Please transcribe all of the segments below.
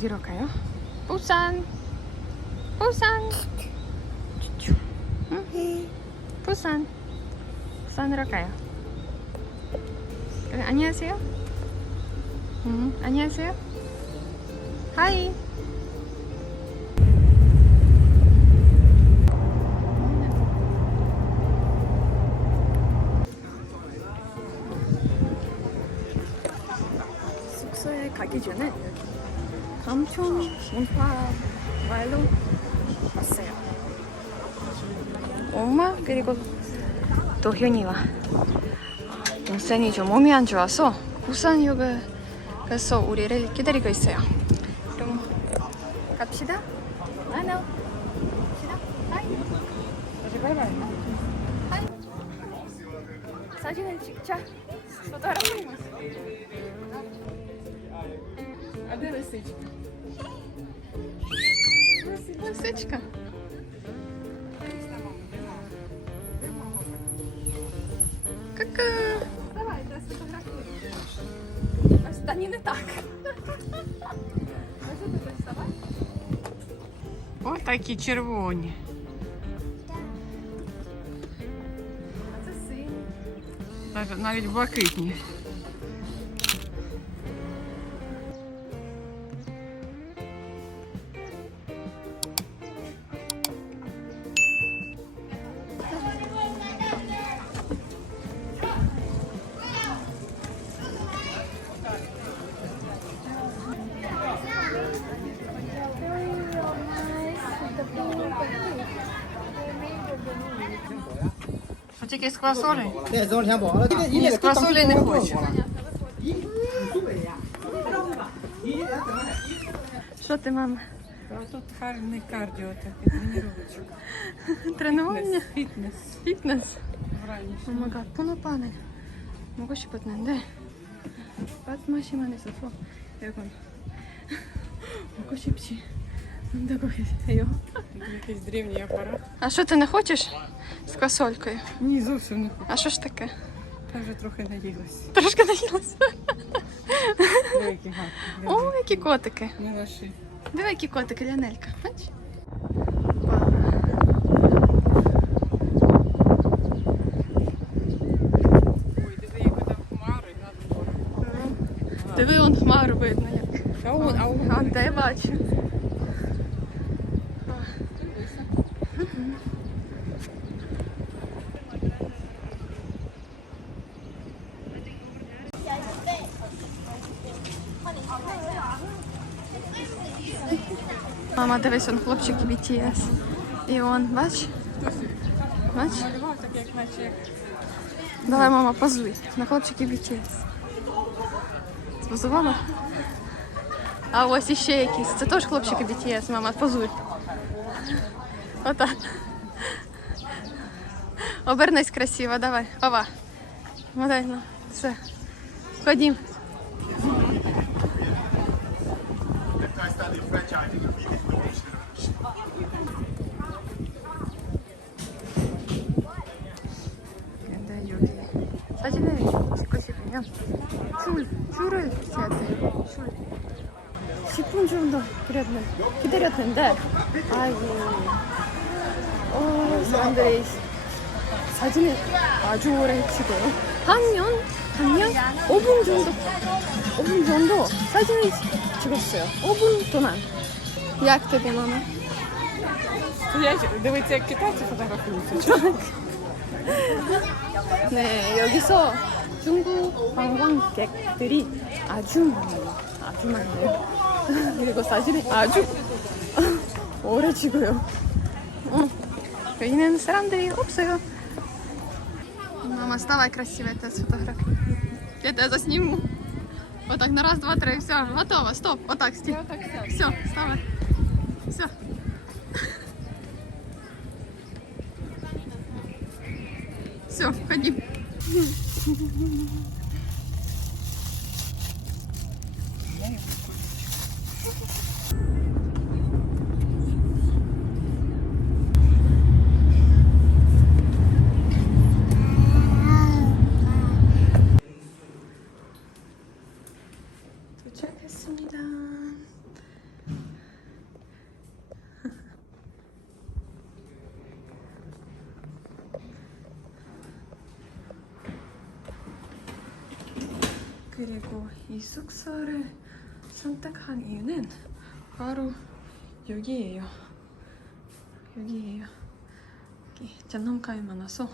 어디로 가요? 부산. 부산. 응? 부산. 부산으로 가요. 어, 안녕하세요. 응, 안녕하세요. 하이. 숙소에 가기 전에 삼촌 문파 말로 왔어요. 엄마 그리고 도현이와 동생이 좀 몸이 안 좋아서 부산역에 가서 우리를 기다리고 있어요. 그럼 갑시다. 안녕. 갑시다. 하이. 다시 바이바이. 하이. 사진을 찍자. 또 따라오고 있어. 안 되는 스테이지. Лисичка. Ка-ка. Давай, я сфотографую. Ось та ні, не так. Може тебе вставати? Ось такі червоні. А це синій. Навіть, навіть блакитні. тільки з квасолі? Ні, з квасолі не хочу. Що ти, мама? Тут гарний кардіо таке, тренувачок. Тренування? Фітнес. Фітнес? О май гад, пуно панель. Могу ще потнен, де? Пат маші мене зафо. Як он? Могу ще пчі його. Якийсь древній апарат. А що ти не хочеш з квасолькою? Ні, зовсім не хочу. А що ж таке? Та вже трохи наїлась. Трошки наїлась. О, які котики. Не наші. Диви, які котики, Лянелька. Бачиш? Ой, диви, як хмару хмари над морем. Диви, он хмару видно. як. А, он, а, а де бачу? Мама, дивись, он хлопчики BTS. І он, бач? Бач? Давай, мама, позуй. На хлопчики BTS. Спозувала? А ось іще якісь. Це теж хлопчики BTS, мама, позуй. Отак. Обернись красиво, давай. Ова. Модай, ну, все. Ходім. 그냥 줄, 줄을 재야 돼요. 줄. 10분 정도 기다렸는, 기다렸는데, 아이고. 어, 사람들이 사진을 아주 오래 찍어. 반면, 반면 5분 정도, 5분 정도 사진을 찍었어요. 5분 동안. Jak to 네, 여기서 중국 관광객들이 아주 많아요. 아주 많아요. 그리고 사진이 아주 오래 찍어요. 어, 여기는 사람들이 없어요. Мама, вставай красиво, я тебя сфотографирую. Я тебя засниму. Вот так на раз, два, три, все, готово, стоп, вот так стій. Все, вставай. Все. Все, ходим. 嗯ん、うん、う、 그리고 이 숙소를 선택한 이유는 바로 여기예요. 여기예요. 여기 장난감이 많아서.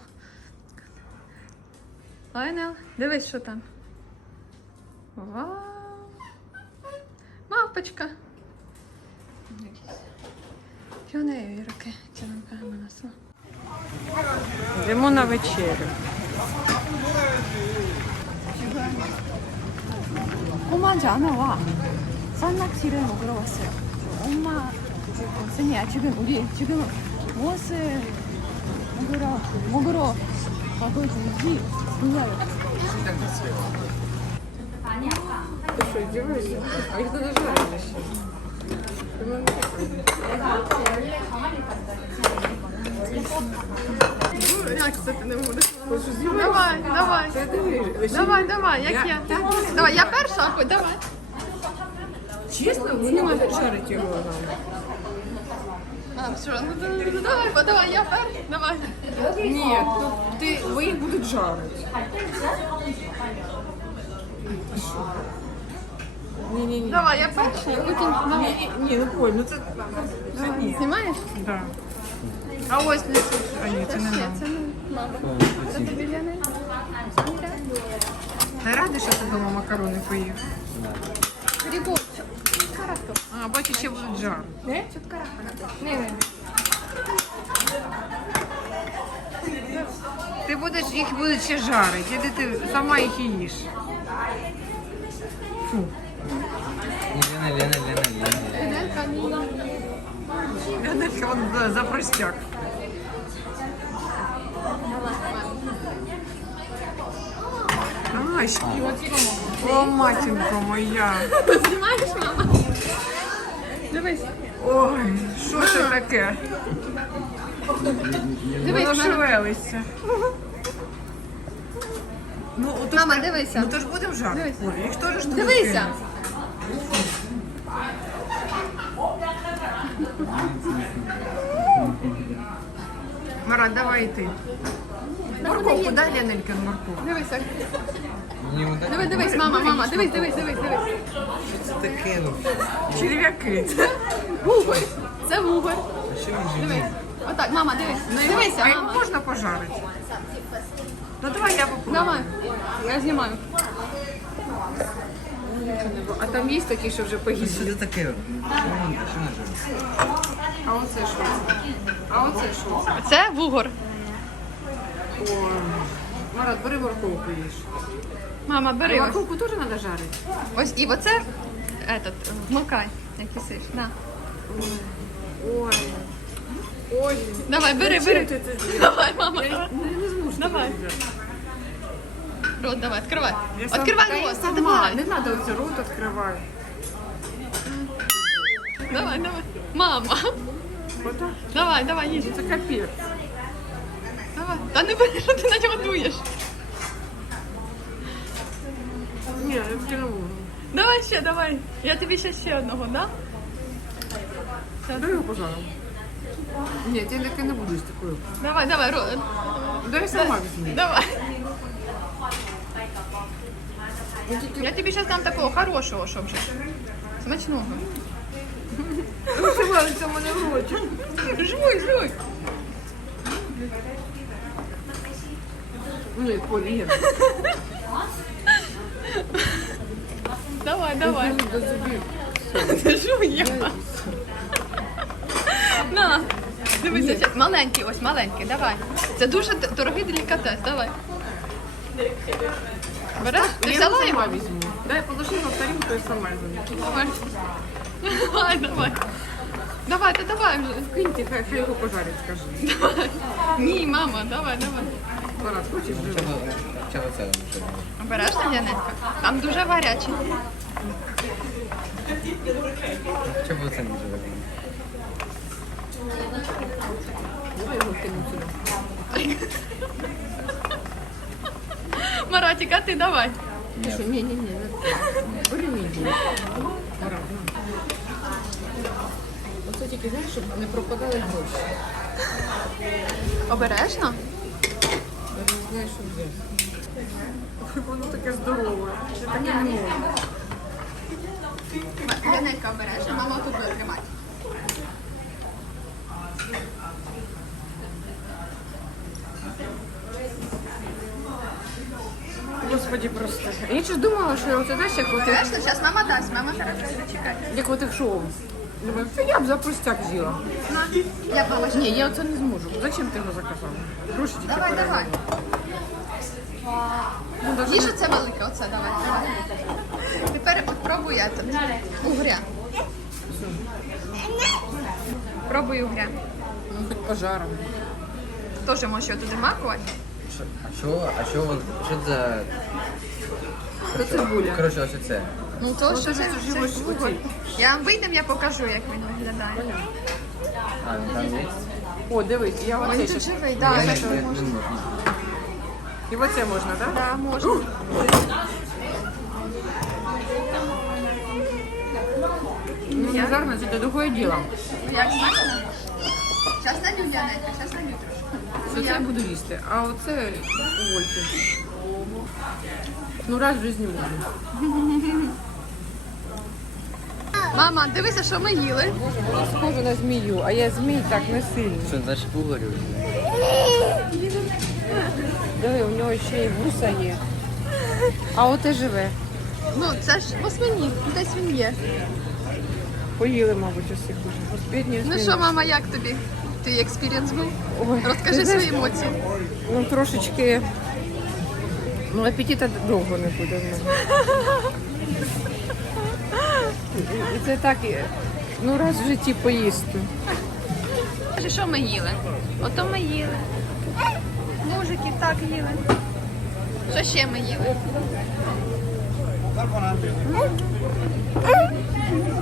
라이넬, дивись, що там. Вау! Мавпочка! 여기 편해요, 이렇게 장난감이 많아서. Йдемо на вечерю. 엄마한테 안 와와. 산낙지를 먹으러 왔어요. 엄마 선생님 지금 우리 지금 무엇을 먹으러 먹으러 가고 있는지 몰라요 내가 아까 원래 가만히 있었잖아 Як це ти не будеш? Давай, давай, давай, давай, як Я-. Давай, я перша, а давай. Чесно, ви не можете жарити його. А, все, ну да- ну, давай, давай, я перша, давай. Ні, ти, ви їх будуть жарити. Ні, ні, ні. Давай, я перша, давай. Ні, ні, ну Поль, ну це. Знімаєш? Да. А вот не А ні, це не нам. Це мама. Це тобі для неї? Ти радий, що. А, бачу, ще будуть жар. Не? Тут каратка. Не, не. Ти будеш, їх будуть ще жарити, іди ти сама їх і. Фу. Лена, Лена, Лена, Лена. Лена, вон за простяк. О, матінко моя. Знімаєш, мама? Дивись. Ой, що це таке? Дивись, Воно мама. шевелиться. Ну, отож, Мама, дивися. ну то ж будемо жарити. Дивись. Ой, їх теж ж туди Дивися. кинуть. Марат, давай і ти. Морковку, дай Ленелька морковку. Дивися. Мені удар. Дивись, мама, мама. Дивись, дивись, дивись, дивись. Це таке, ну. Черв'яки. Вугор. Це вугор. А що він же? Дивись. Отак, мама, дивись. Дивися, а його мама. можна пожарити? Ну давай я попробую. Давай. Я знімаю. А там є такі, що вже. Що це таке? Що він- що він же? А оце що? А оце що? Це вугор. Ой. Марат, бери морковку їж. Мама, бери ось. морковку теж треба жарити? Ось і оце этот, вмикай, як їсиш. На. Ой. Ой. Давай, бери, Зачем бери. Давай, мама. Я не, не зможу. Давай. так. Рот, давай, відкривай. Я сам- Відкривай Та я рот, сама. давай. Не треба оце рот відкривати. Давай, давай. Мама. Отак. Давай, давай, їж. Це капець. Давай. Та не бери, що ти на нього дуєш. Ні, я таке. Давай ще, давай. Я тобі ще ще одного, да? Дай його. Ні, я таке не буду з такою. Давай, давай, рот. Дай сама візьми. Давай. Я тільки Я тобі зараз дам такого хорошого, щоб же. Смачного. вишивалися в мене в роті. Жуй, жуй. Ні, Полі, ні. Давай, давай. Зубів. Я. На. Дивися, ще маленький, ось маленький, давай. Це дуже д- дорогий делікатес, давай. Береш? Ти Я взяла сама його? візьму. Дай положи на тарілку, я сама візьму. Давай. Давай, давай. Давай, ти давай вже. Киньте, хай, хай його пожарять, скажи. Давай. Ні, мама, давай, давай. Марат, хочеш вже? Чого чого це вже? Янетка? Там дуже гаряче. Чого це не кинемо сюди. Маратик, а ти давай. Ні, ні, ні. на. Оце тільки знаєш, щоб не пропадали гроші. Обережно? Я не знаю, що взяти. Воно таке здорове. Я таке не можу. Янелька обережно, мама тут буде тримати. Господи, просто. Я ще думала, що я оце знаєш, як от Обережно, зараз мама дасть, мама зараз чекає. як от їх шоу. Думаю, це я б за пустяк з'їла. Я. Ні, я оце не зможу. Зачем ти його заказав? Гроші тільки Давай, давай. Перевели. Ну, даже Їж оце велике, оце давай. Тепер от пробуй этот. Угря. Пробуй угря. ну, під пожаром. Теж можеш його туди макувати. А чого? А чого? вон- Що це за... Це цибуля. Коротше, ось це. Ну то що це це, ж це живеш ж у цій. Я вам вийдем, я покажу, як він виглядає. А, ну там є? О, дивись, я Він оце тут ще. живий, так. Да, не, не можна. І оце можна, так? Да, можна. Ну, не жарно, це другое діло. Як смачно? Зараз налю, Янелька, зараз налю трошки. Це це я буду їсти, а оце увольте. Ну, раз в житті можна. Мама, дивися, що ми їли. Схоже на змію, а я змій так не сильно. Що, значить, пугарю? Ще й вуса є. А оте живе. Ну, це ж осьминіг, десь він є. Поїли, мабуть, усіх уже. Господні Ну що, мама, як тобі? Твій експірієнс був? Ой, Розкажи ти знаєш, свої емоції. Ну, трошечки. Ну, апетита довго не буде в мене. І- І це так, і- ну раз в житті поїсти. Що ми їли? Ото ми їли. Мужики так їли. Що ще ми їли?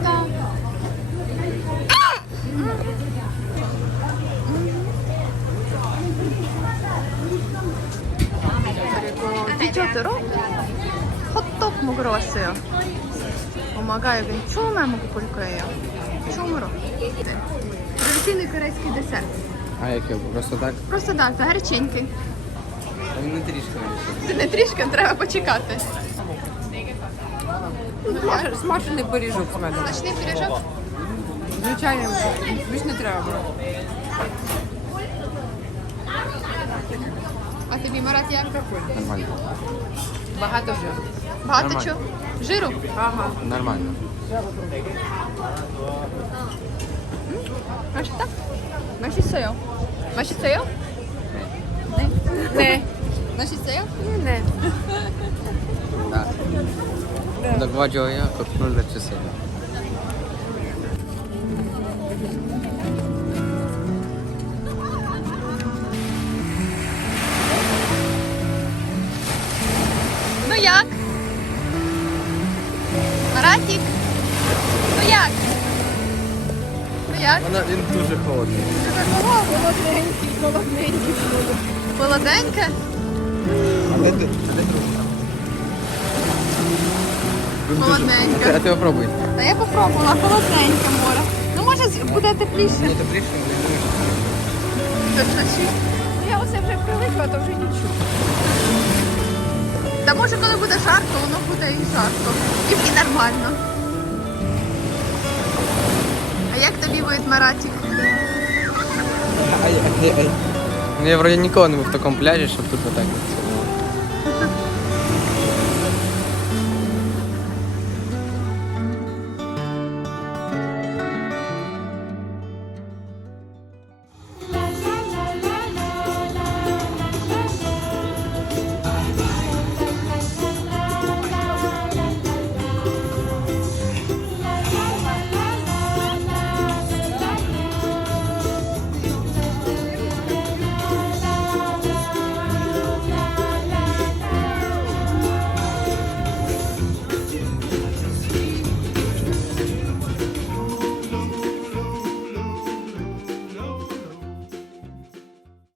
Так. Дівчата, Хотток мугросив. Помагаю він чумемо кулькою. Чумро. Традиційний корейський десерт. А яке? Просто так? Просто так, це гаряченький. Він не трішки. Не трішки, треба почекати. Смаж- Смажений пиріжок з мене. Смачний пиріжок. Звичайно, більш не треба брати. А тобі Марат як? Нормально. Багато вже. Багато Нормально. чого? Жиру? Ага. Нормально. Значить так? Значить йо. Значить це йо? Не. Значить це йо? Не. Так. Докладжу я, як нуль часи. Ну як? Маратік? Ну як? Ну як? Вона, він дуже холодний. Холодненький, холодненький. Холодненьке? А де, ти- а де ти- попробуй. Та я попробувала холодненьке море. Ну може з- буде тепліше. Не дуже. Точно чи? Ну я оце вже привикла, то вже нічого. Та може коли буде жарко, воно буде і жарко. І, і нормально. А як тобі вид Маратік? Ай, ай, ай. Ну я вроде ніколи не був в такому пляжі, щоб тут отак. от.